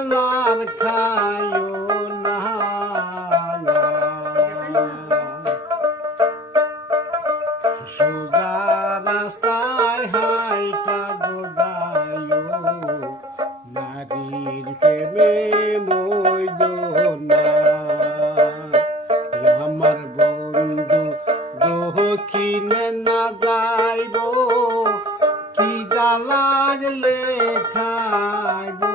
সোনার খায়ো না সোজা রাস্তায় হাইটা গোদায়ো নারীর প্রেমে মইদ না আমার বন্ধু দক্ষিণে না যাইব কি জ্বালা লেখাইব